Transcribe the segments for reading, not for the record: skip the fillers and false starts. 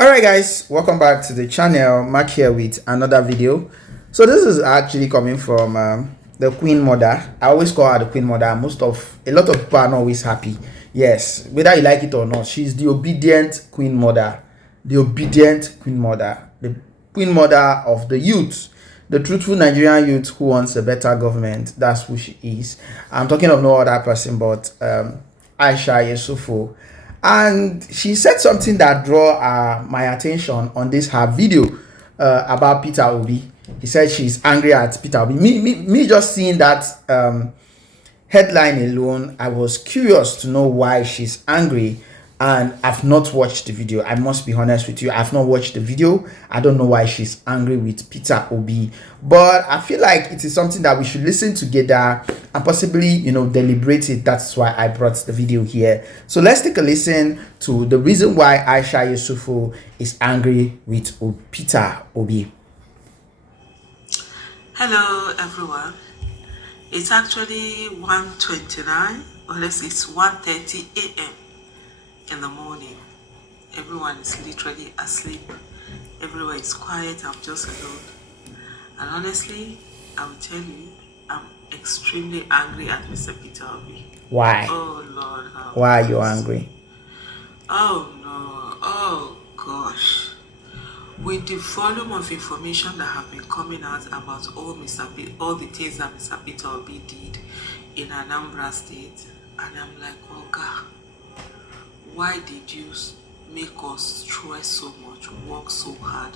Alright guys, welcome back to the channel. Mark here with another video. So this is actually coming from the Queen Mother. I always call her the Queen Mother. A lot of people are not always happy. Yes, whether you like it or not, she's the obedient Queen Mother. The obedient Queen Mother. The Queen Mother of the youth. The truthful Nigerian youth who wants a better government. That's who she is. I'm talking of no other person but Aisha Yesufu. And she said something that drew my attention on this her video about Peter Obi. He said she's angry at Peter Obi. Me just seeing that headline alone, I was curious to know why she's angry, and I've not watched the video. I must be honest with you, I've not watched the video. I don't know why she's angry with Peter Obi, but I feel like it is something that we should listen together and possibly, deliberate it. That's why I brought the video here. So let's take a listen to the reason why Aisha Yesufu is angry with Peter Obi. Hello everyone. It's actually 1:29, or less it's 1:30 a.m. in the morning. Everyone is literally asleep. Everywhere is quiet. I'm just alone. And honestly, I will tell you, I'm extremely angry at Mr. Peter Obi. Why? Oh Lord. Why are you angry? Oh no. Oh gosh. With the volume of information that have been coming out about all the things that Mr. Peter Obi did in Anambra State, and I'm like, oh God, why did you make us stress so much, work so hard,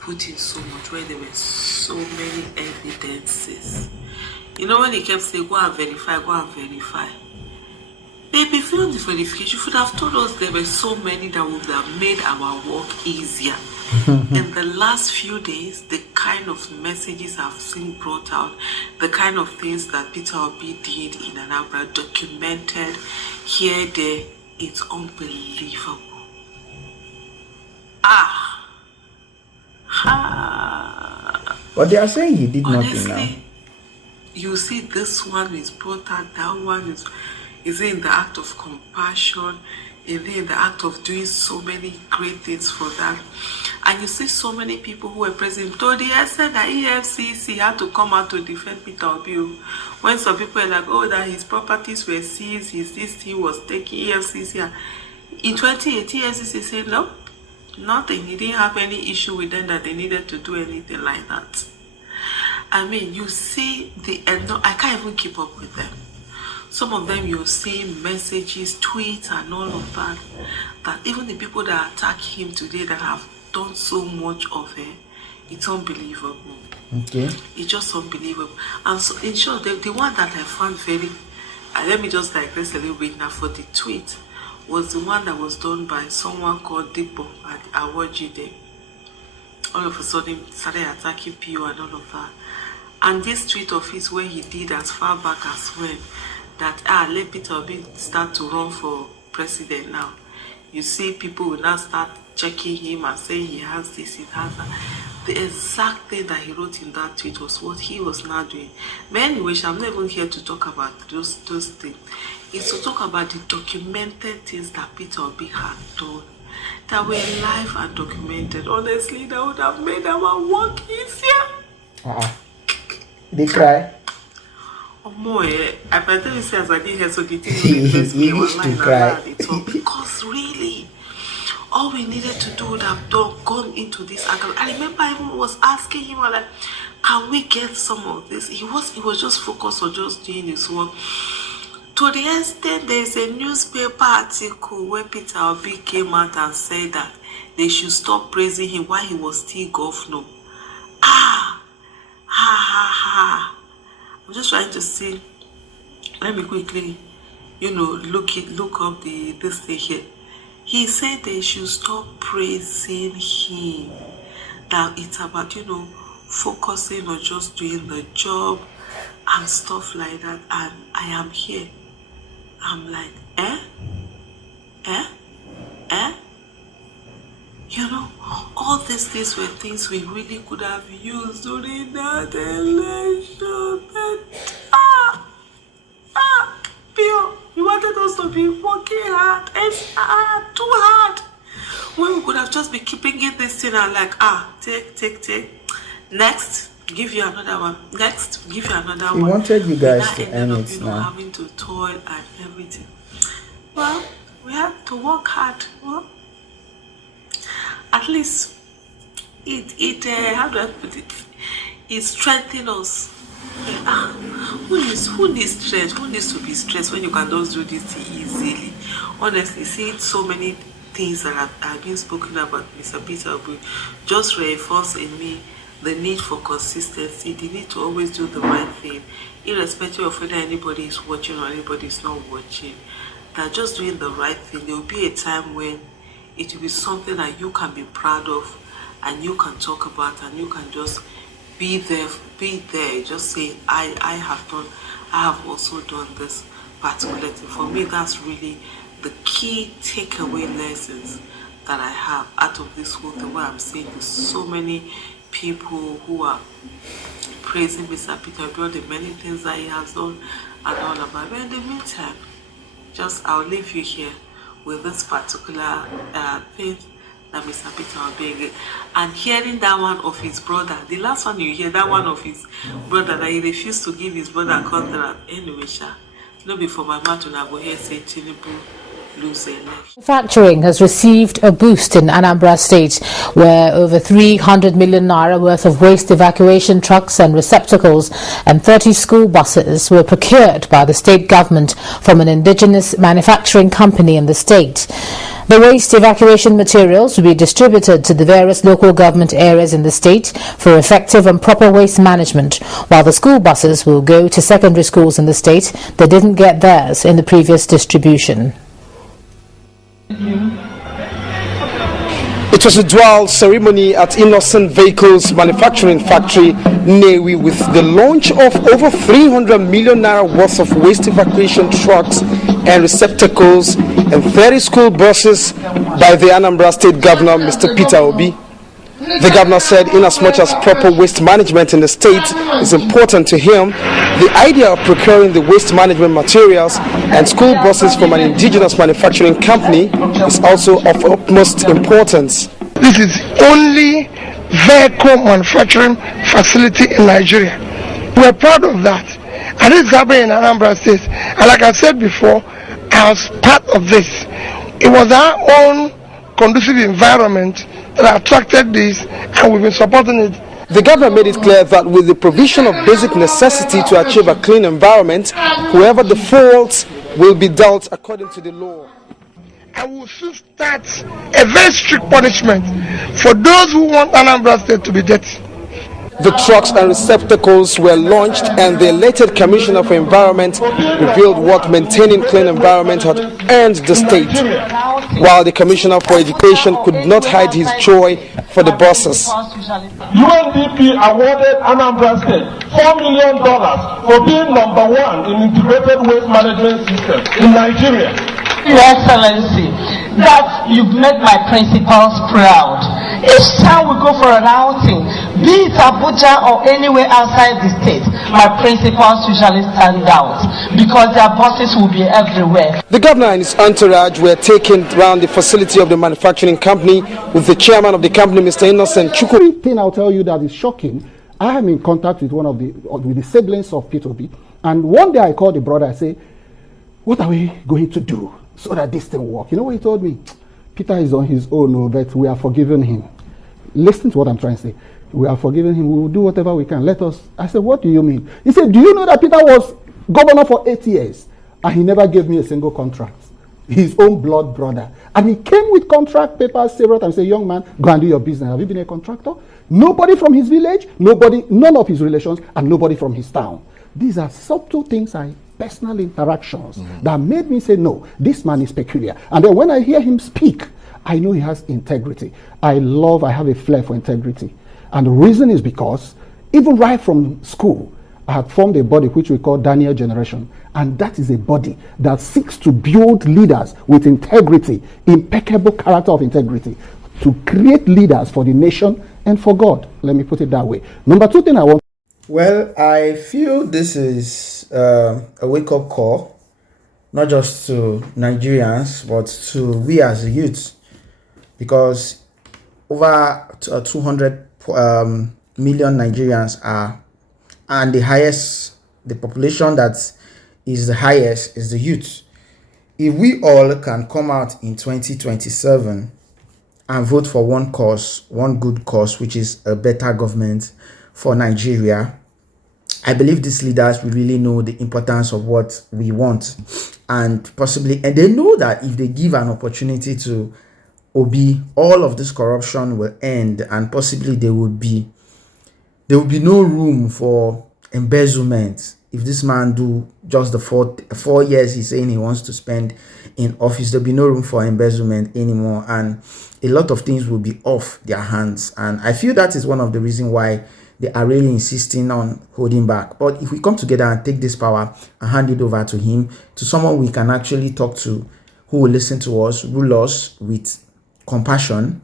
put in so much, when there were so many evidences? When he kept saying, go and verify. Baby, if you want the verification, you should have told us there were so many that would have made our work easier. In the last few days, the kind of messages I've seen brought out, the kind of things that Peter Obi did in Anambra, documented here, there, it's unbelievable. But they are saying he did Honestly, nothing now. You see, this one is brought out, that one is in the act of compassion, is in the act of doing so many great things for that. And you see so many people who were present to the extent that EFCC had to come out to defend Peter Obi. When some people were like, oh, that his properties were seized, this thing was taken, EFCC. In 2018, EFCC said, no, nothing. He didn't have any issue with them that they needed to do anything like that. I mean, you see I can't even keep up with them. Some of them you're seeing messages, tweets, and all of that. That even the people that attack him today that have done so much of it, it's unbelievable. Okay. It's just unbelievable. And so, in short, the one that I found very, let me just digress a little bit now for the tweet, was the one that was done by someone called Dipo at Awojide. All of a sudden, started attacking PO and all of that. And this tweet of his, where he did as far back as when, that let Peter Obi start to run for president now. You see people will now start checking him and saying he has this, he has that. The exact thing that he wrote in that tweet was what he was now doing. But anyway, I'm not even here to talk about those things. It's to talk about the documented things that Peter Obi had done, that were live and documented. Honestly, that would have made our work easier. They cry. Oh boy, I better you say as I did here, so the thing He used to cry. Because really, all we needed to do would have gone into this angle. I remember I even was asking him, like, can we get some of this? He was just focused on just doing his work. To the extent there's a newspaper article where Peter Obi came out and said that they should stop praising him while he was still governor. I'm just trying to see. Let me quickly, look up this thing here. He said they should stop praising him. That it's about, focusing on just doing the job and stuff like that. And I am here. I'm like, all these things were things we really could have used during that election. But, Pio, you wanted us to be working hard, too hard. When we could have have just been keeping it this thing and like, take. Next, give you another one. Next, give you another He one. wanted you guys to Ended end up, it now. having to toil and everything. Well, we have to work hard. Well, at least it how do I put it? It strengthens us. Who needs stress? Who needs to be stressed when you can just do this thing easily? Honestly, seeing so many things that have been spoken about Mr. Peter Obi just reinforce in me the need for consistency, the need to always do the right thing, irrespective of whether anybody is watching or anybody is not watching. That just doing the right thing, there will be a time when it will be something that you can be proud of and you can talk about and you can just be there, just say, I have also done this particular thing. For me, that's really the key takeaway lessons that I have out of this whole thing, where I'm seeing there's so many people who are praising Mr. Peter about the many things that he has done and all of that. But in the meantime, I'll leave you here with this particular thing that Mr. Peter Obi, and hearing that one of his brother, the last one you hear, that one of his brother, that he refused to give his brother contract. Anyway, no before my mouth when I go here say Tinubu lose the election. Manufacturing has received a boost in Anambra State, where over 300 million naira worth of waste evacuation trucks and receptacles and 30 school buses were procured by the state government from an indigenous manufacturing company in the state. The waste evacuation materials will be distributed to the various local government areas in the state for effective and proper waste management, while the school buses will go to secondary schools in the state that didn't get theirs in the previous distribution. It was a dual ceremony at Innocent Vehicles Manufacturing Factory, Newi, with the launch of over 300 million naira worth of waste evacuation trucks and receptacles and 30 school buses by the Anambra State Governor, Mr. Peter Obi. The governor said inasmuch as proper waste management in the state is important to him, the idea of procuring the waste management materials and school buses from an indigenous manufacturing company is also of utmost importance. This is only vehicle manufacturing facility in Nigeria. We're proud of that. And this is happening in Anambra State. And like I said before, I was part of this. It was our own conducive environment that attracted this, and we've been supporting it. The governor made it clear that with the provision of basic necessity to achieve a clean environment, whoever defaults will be dealt according to the law. And we'll soon start a very strict punishment for those who want Anambra State to be dirty. The trucks and receptacles were launched, and the elected Commissioner for Environment revealed what maintaining clean environment had earned the state, while the Commissioner for Education could not hide his joy for the buses. UNDP awarded Anambra State $4 million for being #1 in integrated waste management system in Nigeria. Your Excellency, that you've made my principals proud. Each time we go for an outing, be it Abuja or anywhere outside the state, my principals usually stand out because their buses will be everywhere. The governor and his entourage were taken around the facility of the manufacturing company with the chairman of the company, Mr. Innocent Chukwu. The thing I'll tell you that is shocking, I am in contact with with the siblings of Peter Obi, and one day I called the brother. I say, what are we going to do so that this thing work? You know what he told me? Peter is on his own, but we are forgiving him. Listen to what I'm trying to say. We are forgiving him. We will do whatever we can. Let us. I said, what do you mean? He said, do you know that Peter was governor for 8 years and he never gave me a single contract? His own blood brother. And he came with contract papers several times. Say, young man, go and do your business. Have you been a contractor? Nobody from his village, none of his relations, and nobody from his town. These are subtle things, personal interactions that made me say, no, this man is peculiar. And then when I hear him speak, I know he has integrity. I have a flair for integrity. And the reason is because even right from school, I had formed a body which we call Daniel Generation. And that is a body that seeks to build leaders with integrity, impeccable character of integrity, to create leaders for the nation and for God. Let me put it that way. Number two thing I want. Well, I feel this is a wake-up call, not just to Nigerians, but to we as youths, because over 200 million Nigerians are, and the population that is the highest is the youth. If we all can come out in 2027 and vote for one good cause, which is a better government for Nigeria, I believe these leaders will really know the importance of what we want, and they know that if they give an opportunity to Obi, all of this corruption will end, and possibly there will be no room for embezzlement. If this man do just the 4 years he's saying he wants to spend in office, there'll be no room for embezzlement anymore, and a lot of things will be off their hands. And I feel that is one of the reasons why they are really insisting on holding back. But if we come together and take this power and hand it over to him, to someone we can actually talk to, who will listen to us, rule us with compassion,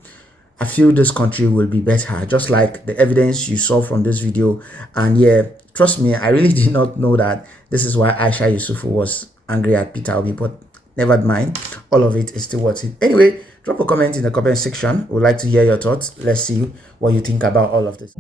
I feel this country will be better, just like the evidence you saw from this video. And yeah, trust me, I really did not know that this is why Aisha Yesufu was angry at Peter Obi, but never mind, all of it is still worth it. Anyway, drop a comment in the comment section. We'd like to hear your thoughts. Let's see what you think about all of this.